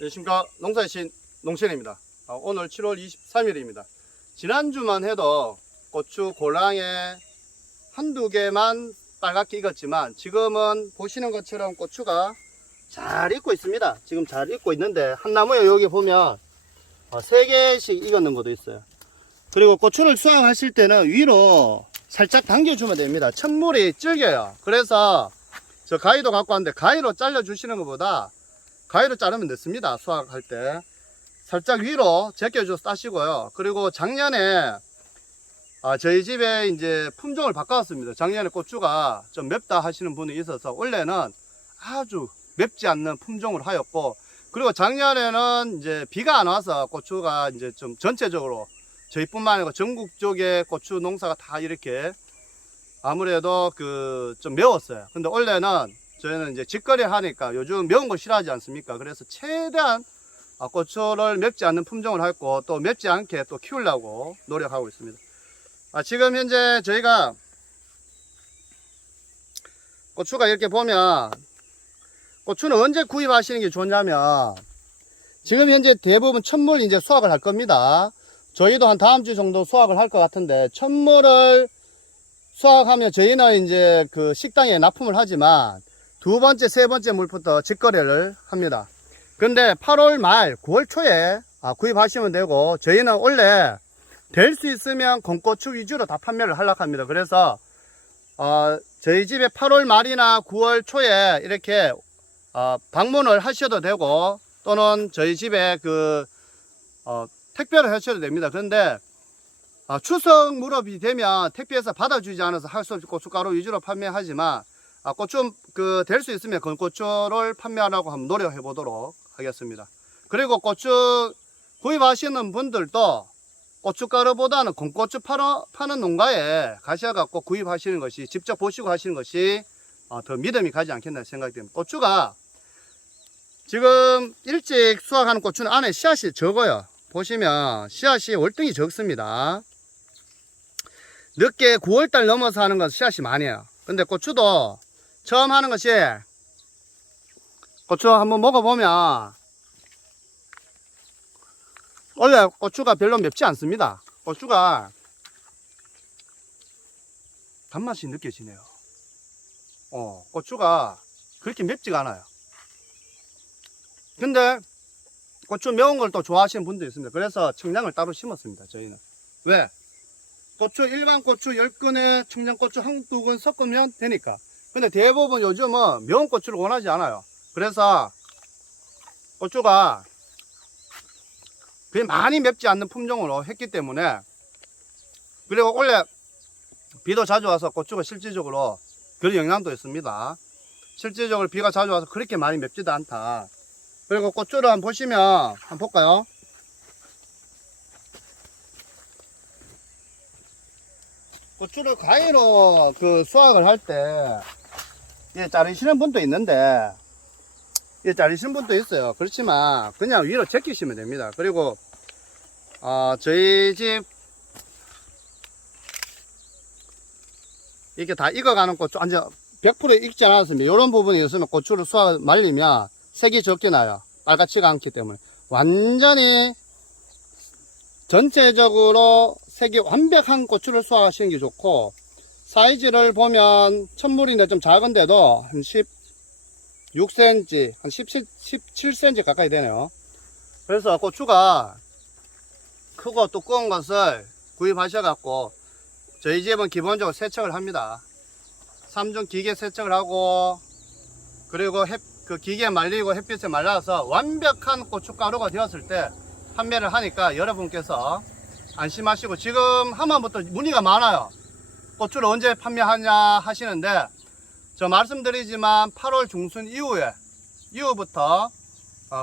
안녕하십니까. 농사의 신 농신입니다. 오늘 7월 23일입니다. 지난주만 해도 고추 고랑에 한두 개만 빨갛게 익었지만 지금은 보시는 것처럼 고추가 잘 익고 있습니다. 지금 잘 익고 있는데 한 나무에 여기 보면 3개씩 익었는 것도 있어요. 그리고 고추를 수확하실 때는 위로 살짝 당겨주면 됩니다. 첫물이 질겨요. 그래서 저 가위도 갖고 왔는데 가위로 잘라주시는 것보다 가위로 자르면 늦습니다. 수확할 때 살짝 위로 제껴줘서 따시고요. 그리고 작년에 저희 집에 이제 품종을 바꿨습니다. 작년에 고추가 좀 맵다 하시는 분이 있어서 원래는 아주 맵지 않는 품종을 하였고, 그리고 작년에는 이제 비가 안 와서 고추가 이제 좀 전체적으로 저희뿐만 아니고 전국 쪽에 고추 농사가 다 이렇게 아무래도 좀 매웠어요. 근데 원래는 저희는 이제 직거래 하니까 요즘 매운 거 싫어하지 않습니까? 그래서 최대한 고추를 맵지 않는 품종을 했고 또 맵지 않게 또 키우려고 노력하고 있습니다. 지금 현재 저희가 고추가 이렇게 보면, 고추는 언제 구입하시는 게 좋냐면 지금 현재 대부분 첫물 이제 수확을 할 겁니다. 저희도 한 다음 주 정도 수확을 할 것 같은데, 첫물을 수확하면 저희는 이제 그 식당에 납품을 하지만 두 번째, 세 번째 물부터 직거래를 합니다. 근데 8월 말, 9월 초에 구입하시면 되고, 저희는 원래 될 수 있으면 건고추 위주로 다 판매를 하려고 합니다. 그래서 저희 집에 8월 말이나 9월 초에 이렇게 방문을 하셔도 되고, 또는 저희 집에 택배를 하셔도 됩니다. 그런데 추석 무렵이 되면 택배에서 받아주지 않아서 할 수 없이 고춧가루 위주로 판매하지만, 고추 될 수 있으면 건고추를 판매하려고 한번 노력해 보도록 하겠습니다. 그리고 고추 구입하시는 분들도 고춧가루보다는 건고추 파는 농가에 가셔갖고 구입하시는 것이, 직접 보시고 하시는 것이 더 믿음이 가지 않겠나 생각됩니다. 고추가 지금 일찍 수확하는 고추는 안에 씨앗이 적어요. 보시면 씨앗이 월등히 적습니다. 늦게 9월달 넘어서 하는 건 씨앗이 많이 해요. 근데 고추도 처음 하는 것이, 고추 한번 먹어보면 원래 고추가 별로 맵지 않습니다. 고추가 단맛이 느껴지네요. 고추가 그렇게 맵지가 않아요. 근데 고추 매운 걸 또 좋아하시는 분도 있습니다. 그래서 청량을 따로 심었습니다. 저희는. 왜? 고추, 일반 고추 10근에 청양고추 한두 근 섞으면 되니까. 근데 대부분 요즘은 매운 고추를 원하지 않아요. 그래서 고추가 많이 맵지 않는 품종으로 했기 때문에, 그리고 원래 비도 자주 와서 고추가 실질적으로 그런 영향도 있습니다. 실질적으로 비가 자주 와서 그렇게 많이 맵지도 않다. 그리고 고추를 한번 보시면, 한번 볼까요? 고추를 가위로 수확을 할 때 자르시는 분도 있는데, 자르시는 분도 있어요. 그렇지만 그냥 위로 제끼시면 됩니다. 그리고 저희 집 이렇게 다 익어가는 고추, 완전 100% 익지 않았습니다. 이런 부분이 있으면 고추를 말리면 색이 적게 나요. 빨갛지가 않기 때문에. 완전히 전체적으로 색이 완벽한 고추를 수확하시는 게 좋고, 사이즈를 보면 첫물인데 좀 작은데도 한 16cm, 한 17cm 가까이 되네요. 그래서 고추가 크고 두꺼운 것을 구입하셔갖고, 저희 집은 기본적으로 세척을 합니다. 3중 기계 세척을 하고, 그리고 기계에 말리고 햇빛에 말라서 완벽한 고춧가루가 되었을 때 판매를 하니까 여러분께서 안심하시고, 지금 하만부터 문의가 많아요. 고추를 언제 판매하냐 하시는데, 저 말씀드리지만 8월 중순 이후부터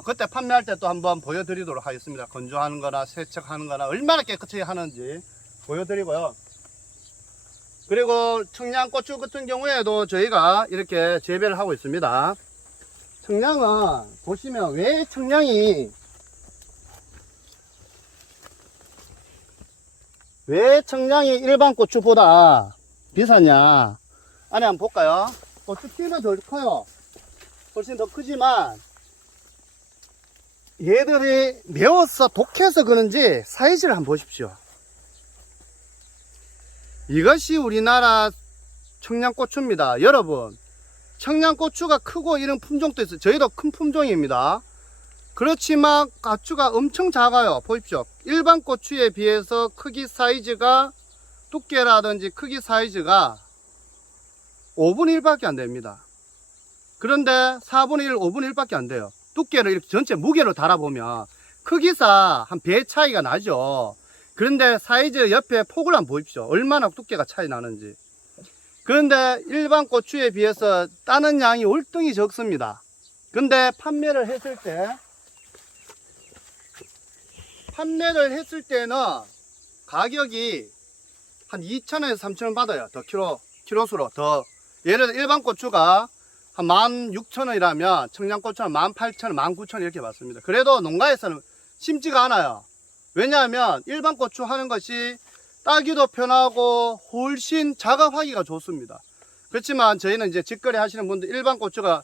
그때 판매할 때 또 한번 보여드리도록 하겠습니다. 건조하는 거나 세척하는 거나 얼마나 깨끗이 하는지 보여드리고요. 그리고 청양고추 같은 경우에도 저희가 이렇게 재배를 하고 있습니다. 청량은 보시면 왜 청량이 일반 고추보다 비싸냐? 안에 한번 볼까요? 고추 키는 더 커요. 훨씬 더 크지만 얘들이 매워서 독해서 그런지 사이즈를 한번 보십시오. 이것이 우리나라 청양고추입니다. 여러분, 청양고추가 크고 이런 품종도 있어요. 저희도 큰 품종입니다. 그렇지만 고추가 엄청 작아요. 보십시오. 일반 고추에 비해서 크기 사이즈가, 두께라든지 크기 사이즈가 5분의 1밖에 안 됩니다. 그런데 4분의 1, 5분의 1밖에 안 돼요. 두께를 이렇게 전체 무게로 달아보면 크기사 한 배 차이가 나죠. 그런데 사이즈 옆에 폭을 한번 보십시오. 얼마나 두께가 차이 나는지. 그런데 일반 고추에 비해서 따는 양이 월등히 적습니다. 근데 판매를 했을 때는 가격이 한 2,000원에서 3,000원 받아요. 더 키로수로 더. 예를 들어 일반 고추가 한 16,000원이라면 청양고추는 18,000원, 19,000원 이렇게 받습니다. 그래도 농가에서는 심지가 않아요. 왜냐하면 일반 고추 하는 것이 따기도 편하고 훨씬 작업하기가 좋습니다. 그렇지만 저희는 이제 직거래 하시는 분들 일반 고추가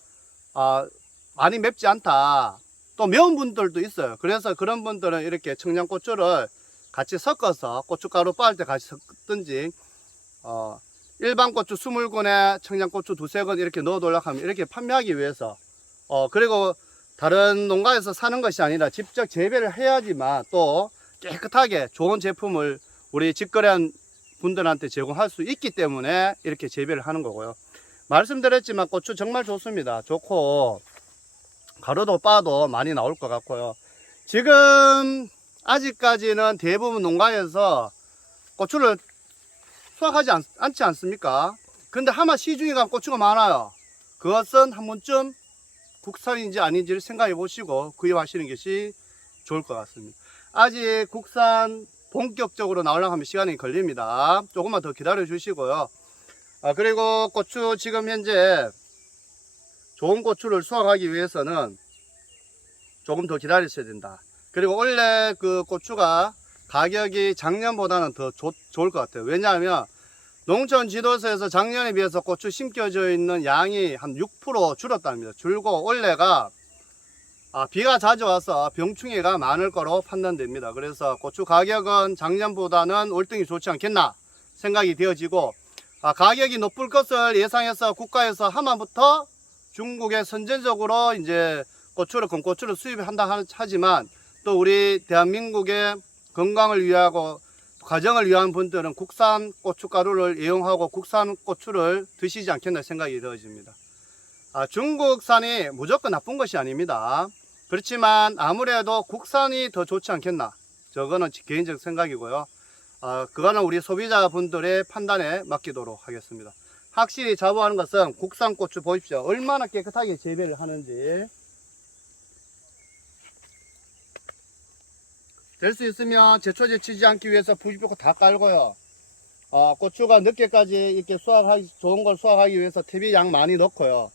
많이 맵지 않다. 또 매운 분들도 있어요. 그래서 그런 분들은 이렇게 청양고추를 같이 섞어서 고춧가루 빻을 때 같이 섞든지 일반 고추 20근에 청양고추 2~3근 이렇게 넣어 놓으려고 하면 이렇게 판매하기 위해서 그리고 다른 농가에서 사는 것이 아니라 직접 재배를 해야지만 또 깨끗하게 좋은 제품을 우리 직거래한 분들한테 제공할 수 있기 때문에 이렇게 재배를 하는 거고요. 말씀드렸지만 고추 정말 좋습니다. 좋고 가루도 빠도 많이 나올 것 같고요. 지금 아직까지는 대부분 농가에서 고추를 수확하지 않지 않습니까? 근데 하마 시중에 고추가 많아요. 그것은 한 번쯤 국산인지 아닌지를 생각해 보시고 구입하시는 것이 좋을 것 같습니다. 아직 국산 본격적으로 나오려고 하면 시간이 걸립니다. 조금만 더 기다려 주시고요. 그리고 고추 지금 현재 좋은 고추를 수확하기 위해서는 조금 더 기다리셔야 된다. 그리고 원래 그 고추가 가격이 작년보다는 더 좋을 것 같아요. 왜냐하면 농촌 지도서에서 작년에 비해서 고추 심겨져 있는 양이 한 6% 줄었답니다. 줄고 원래가 비가 자주 와서 병충해가 많을 거로 판단됩니다. 그래서 고추 가격은 작년보다는 월등히 좋지 않겠나 생각이 되어지고 가격이 높을 것을 예상해서 국가에서 하마부터 중국에 선제적으로 이제 건고추를 수입한다 하지만 또 우리 대한민국의 건강을 위하고 가정을 위한 분들은 국산 고춧가루를 이용하고 국산 고추를 드시지 않겠나 생각이 되어집니다. 중국산이 무조건 나쁜 것이 아닙니다. 그렇지만 아무래도 국산이 더 좋지 않겠나, 저거는 개인적 생각이고요. 그거는 우리 소비자분들의 판단에 맡기도록 하겠습니다. 확실히 자부하는 것은 국산 고추 보십시오. 얼마나 깨끗하게 재배를 하는지. 될 수 있으면 제초제 치지 않기 위해서 부직포크 다 깔고요. 고추가 늦게까지 이렇게 좋은 걸 수확하기 위해서 퇴비 양 많이 넣고요.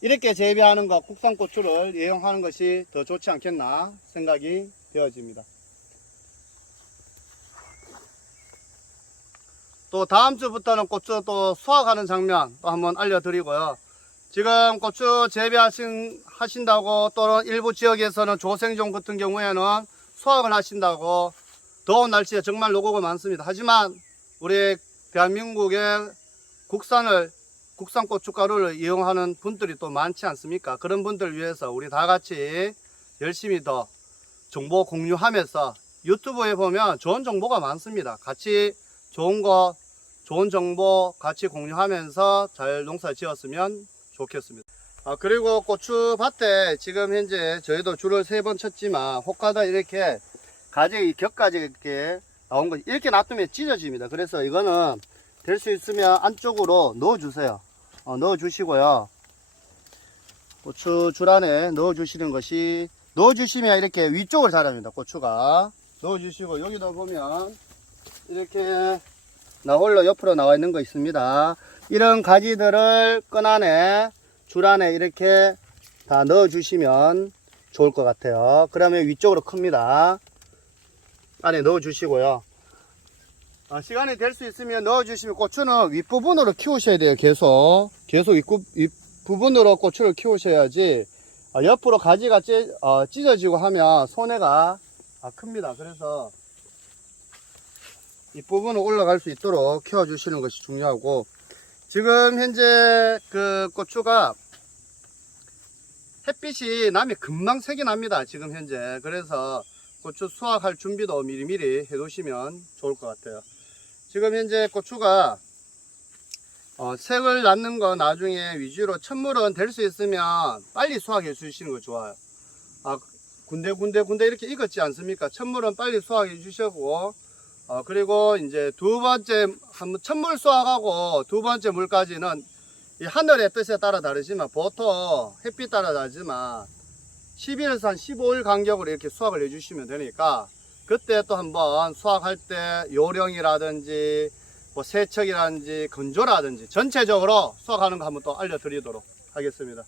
이렇게 재배하는 것, 국산 고추를 이용하는 것이 더 좋지 않겠나 생각이 되어집니다. 또 다음 주부터는 고추 또 수확하는 장면 또 한번 알려드리고요. 지금 고추 재배하신다고 또는 일부 지역에서는 조생종 같은 경우에는 수확을 하신다고 더운 날씨에 정말 노고가 많습니다. 하지만 우리 대한민국의 국산 고춧가루를 이용하는 분들이 또 많지 않습니까? 그런 분들을 위해서 우리 다 같이 열심히 더 정보 공유하면서 유튜브에 보면 좋은 정보가 많습니다. 같이 좋은 정보 같이 공유하면서 잘 농사 지었으면 좋겠습니다. 그리고 고추밭에 지금 현재 저희도 줄을 3번 쳤지만 혹가다 이렇게 격가지 이렇게 나온 거 이렇게 놔두면 찢어집니다. 그래서 이거는 될 수 있으면 안쪽으로 넣어 주세요. 넣어 주시고요. 고추 줄 안에 넣어 주시는 것이, 넣어 주시면 이렇게 위쪽을 자랍니다. 고추가 넣어 주시고, 여기도 보면 이렇게 나홀로 옆으로 나와 있는 거 있습니다. 이런 가지들을 끈 안에 줄 안에 이렇게 다 넣어 주시면 좋을 것 같아요. 그러면 위쪽으로 큽니다. 안에 넣어 주시고요. 시간이 될 수 있으면 넣어 주시면, 고추는 윗부분으로 키우셔야 돼요. 계속 윗부분으로 고추를 키우셔야지 옆으로 가지가 찢어지고 하면 손해가 큽니다. 그래서 이 부분을 올라갈 수 있도록 키워주시는 것이 중요하고, 지금 현재 그 고추가 햇빛이 나면 금방 색이 납니다. 지금 현재. 그래서 고추 수확할 준비도 미리미리 해 놓으시면 좋을 것 같아요. 지금 현재 고추가 색을 낳는 거 나중에 위주로 천물은 될 수 있으면 빨리 수확해 주시는 거 좋아요. 군데 이렇게 익었지 않습니까? 천물은 빨리 수확해 주시고, 그리고 이제 두 번째, 천물 수확하고 두 번째 물까지는 이 하늘의 뜻에 따라 다르지만, 보통 햇빛 따라 다르지만 10일에서 한 15일 간격으로 이렇게 수확을 해 주시면 되니까, 그때 또 한번 수확할 때 요령이라든지 뭐 세척이라든지 건조라든지 전체적으로 수확하는 거 한번 또 알려드리도록 하겠습니다.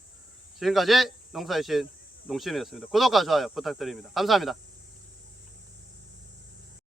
지금까지 농사의 신 농신이었습니다. 구독과 좋아요 부탁드립니다. 감사합니다.